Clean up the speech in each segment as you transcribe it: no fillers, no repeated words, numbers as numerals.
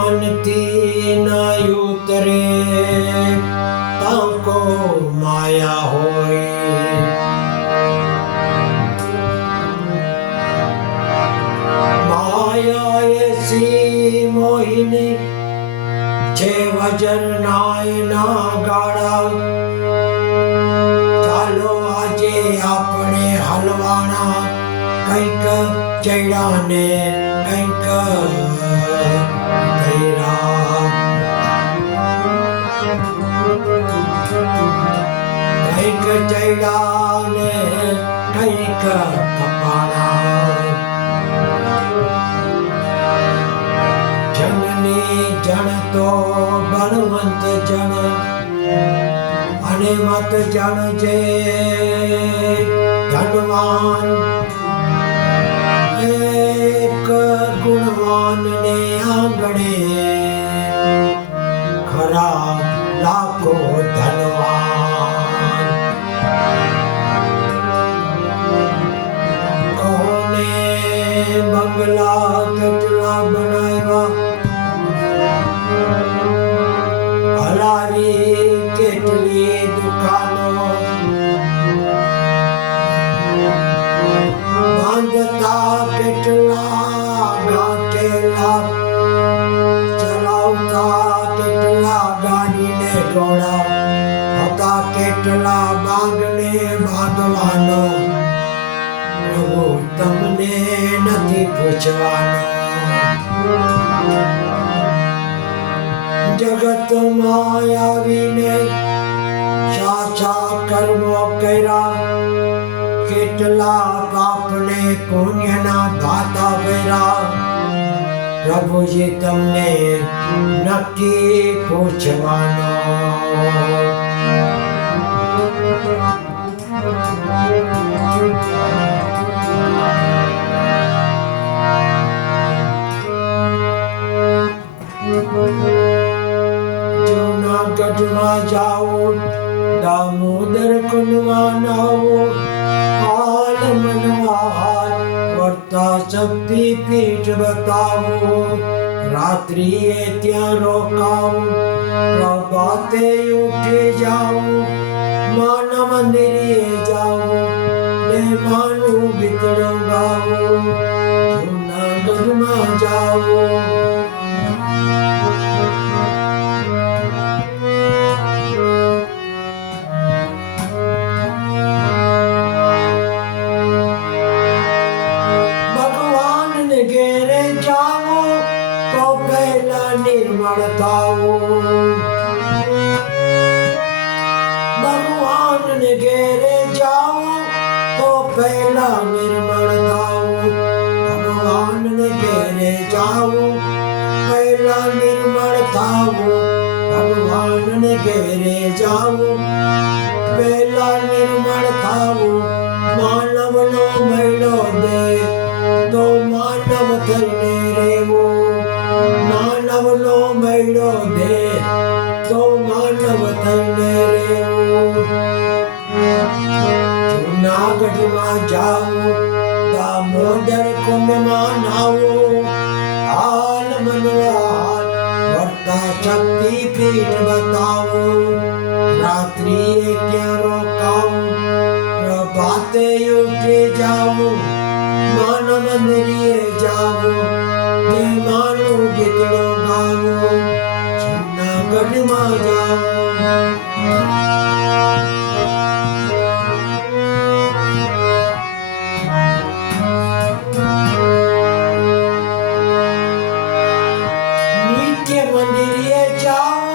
मनथी न उतरे ताको माया होई। माया ऐसी मोहिनी छे वजन नाय ना गाड़ा। चालो आजे अपने हलवाना कंईक चढ़ा ने कंईक तेरा। कंईक चढ़ा ने कंईक कपाना। जननी जन तो बलवंत जन अने मत जन जे धनवान। एक गुणवान ने आंगणे खरा लाखो धनवान। कोने बंगला केटला बनाव्या हलावी केटली दुकानो। बांधता केटला गाटेला चलावता केटला गाड़ी ने घोड़ा। होता केटला बागने भागवानो प्रभु तमने नहीं पूछवानो। जगत मायावी ने साचा कर्मो कर्या। केटला पापने पुण्यना भाता कर्या। प्रभु जी तमने नक्की पूछवानो। जूनागढ़ में जाओ दामोदर कुंडवा नाओ। हाल मनवा हाल वर्ता शक्ति पीठ बताओ। रात्रि त्या रोकाओ प्रभाते उठे जाओ। मान मंदिर जाओ ने मानू बिगड़ गाओ। जूनागढ़ में जाओ घेरे जाओ तो पहला निर्मल थाओ। भगवान ने घेरे जाओ तो पहला निर्मल थाओ। भगवान ने घेरे जाओ पहला निर्मल थाओ। भगवान ने घेरे जाओ पहला निर्मल थाओ। मानव नो मैलो दे तो मानव धरने रेवो। मानव नो मैलो दे तो मानव धरने रेवो। जूनागढ़ में जाओ दामोदर कुंड में नाओ। हाल मनवा हाल वर्ता शक्ति पीठ बताओ। रात्रि क्या रोकाओ प्रभाते उठे जाओ। मान मंदिरिए जाओ ने मानो गिदड़ो गाओ। जूनागढ़ में जाओ नित्य मंदिरिए जाओ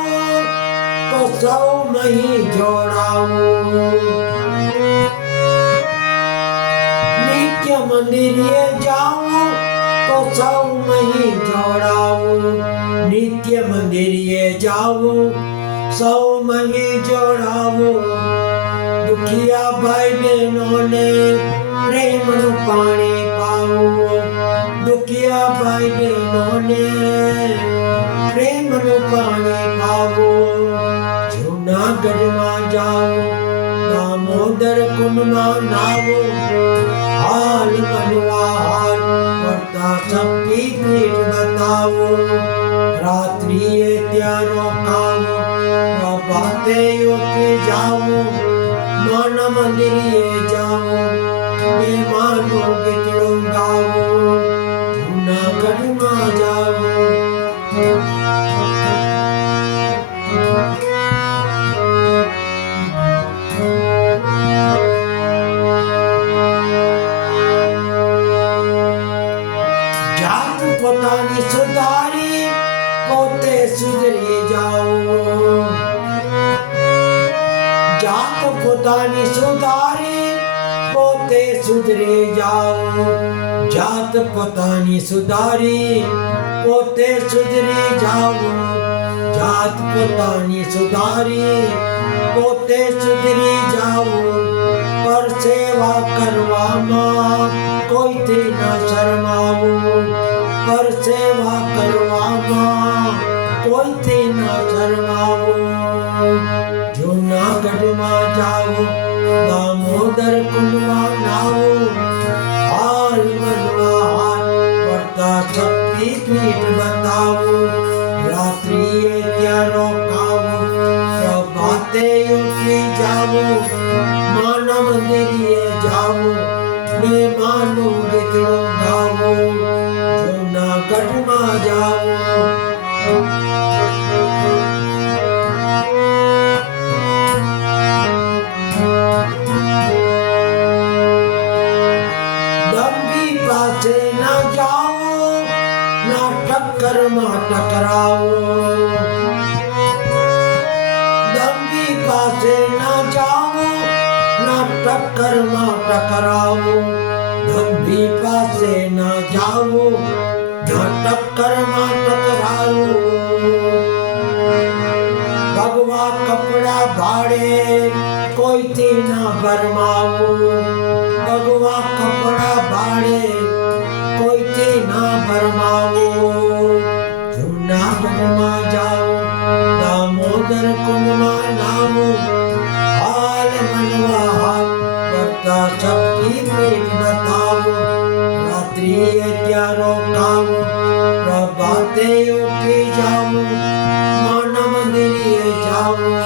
तो सौ नहीं जोड़ाओ। नित्य मंदिरिए जाओ तो सौ नहीं जोड़ाओ। नित्य मंदिरिए जाओ सौ नहीं जोड़ाओ। दुखिया भाई बहनों ने प्रेम नु पानी पाओ। दुखिया भाई बहनों ने प्रेम नु पानी पाओ। जूनागढ़ में जाओ दामोदर कुंड में नाओ। हाल मनवा हाल वर्ता शक्ति पीठ बताओ। રાત્રિએ ત્યાં રોકાવું, પ્રભાતે યોગે જાવું, મન મંદિરે જાવું, મહેમાનો ગીતડું ગાવું, જૂનાગઢમાં જાવું. જાત પોતાની સુધારી પોતે સુધરી જાઓ. જાત પોતાની સુધારી પોતે સુધરી જાઓ. જાત પોતાની સુધારી પોતે સુધરી જાઓ. જાત પોતાની સુધારી પોતે સુધરી જાઓ. પર સેવા કરવામાં કોઈથી ન શરમાવું. પર સેવા કરવામાં કોઈથી ન શરમાવું. જૂનાગઢમાં જાવું, દામોદર કુંડમાં નાવું, હાલ મનમાં હાલ વર્તા શક્તિ પીઠ બતાવું. રાત્રિએ ત્યાં રોકાવું, પ્રભાતે ઉઠી જાવું, માના મંદિરે જાવું, મહેમાનું ગીતડું ગાવું, જૂનાગઢમાં જાવું. દંભી પાસે ના જાવું, ના ટક્કરમાં ટકરાવું. દંભી પાસે ના જાવું, ના ટક્કરમાં ટકરાવું. દંભી પાસે ના જાવું, ના ટક્કરમાં ટકરાવું. ભગવા કપડા ભાડે કોઈથી ના ભરમાવું. ભગવા કપડા ભાડે કોઈથી ના ભરમાવું. જૂનાગઢમાં જાઉં, દામોદર કુંડમાં નાવું, હાલ મનવા હાલ વર્તા શક્તિ પીઠ બતાવું. રાત્રિએ ત્યાં રોકાવું, પ્રભાતે ઉઠી જાવું, માના મંદિરે જાવું,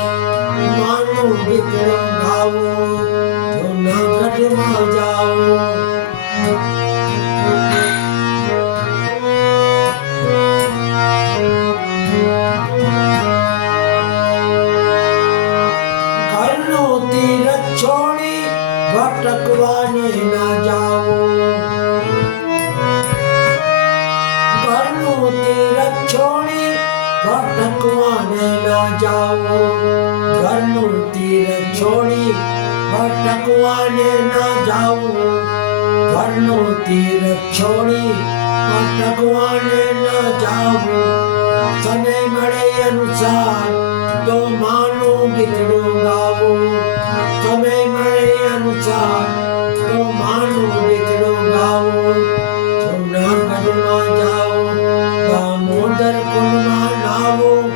માનું ગીતડું ગાવું, જૂનાગઢમાં જાવું. ઘરનું તીરથ છોડી ભટકવાને ના જાવું. ઘરનું તીરથ છોડી ભટકવાને ના જાવું. ઘરનું તીરથ છોડી ભટકવાને ના જાવું. ઘરનું તીરથ છોડી ભટકવાને ના જાવું. સમય મળે અનુસાર તો માનું ગીતડું ગાવું. સમય મળે અનુસાર તો માનું ગીતડું ગાવું. જૂનાગઢમાં જાવું, દામોદર કુંડમાં નાવું,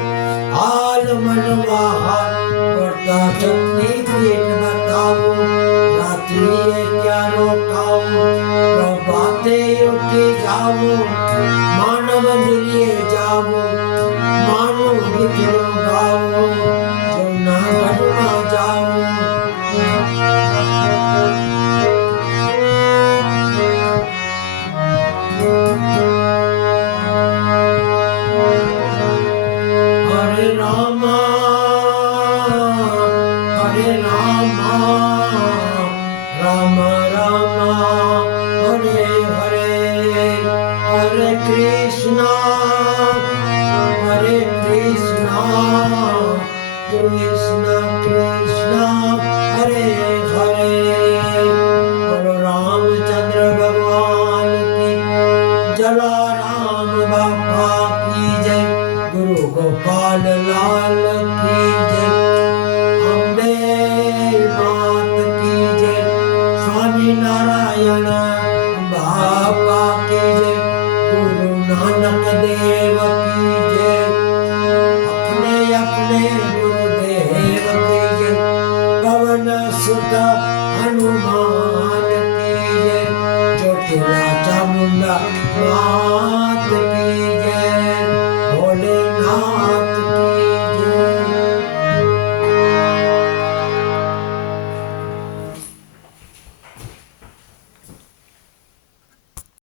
હાલ મનવા હાલ વર્તા શક્તિ પીઠ બતાવું. રાત્રિએ ત્યાં રોકાવું, પ્રભાતે ઉઠી જાવું, માના મંદિરે જાવું, માનું ગીતડું ગાવું, જૂનાગઢમાં જાવું. હરે રામા રામ રામા હરે હરે, હરે કૃષ્ણ કૃષ્ણ કૃષ્ણ હરે હરે. બોલો રામચંદ્ર ભગવાન કી, જલારામ બાપા કી જય, ગુરુ ગોપાલ લાલ કી જય, અંબે માત કી જય, સ્વામી નારાયણ બાપા કી જય, ગુરુ નાનક દેવ કી જય, अपने अपने गुरुदेव की जय, पवन सुत हनुमान की जय, चोटिला चामुंडा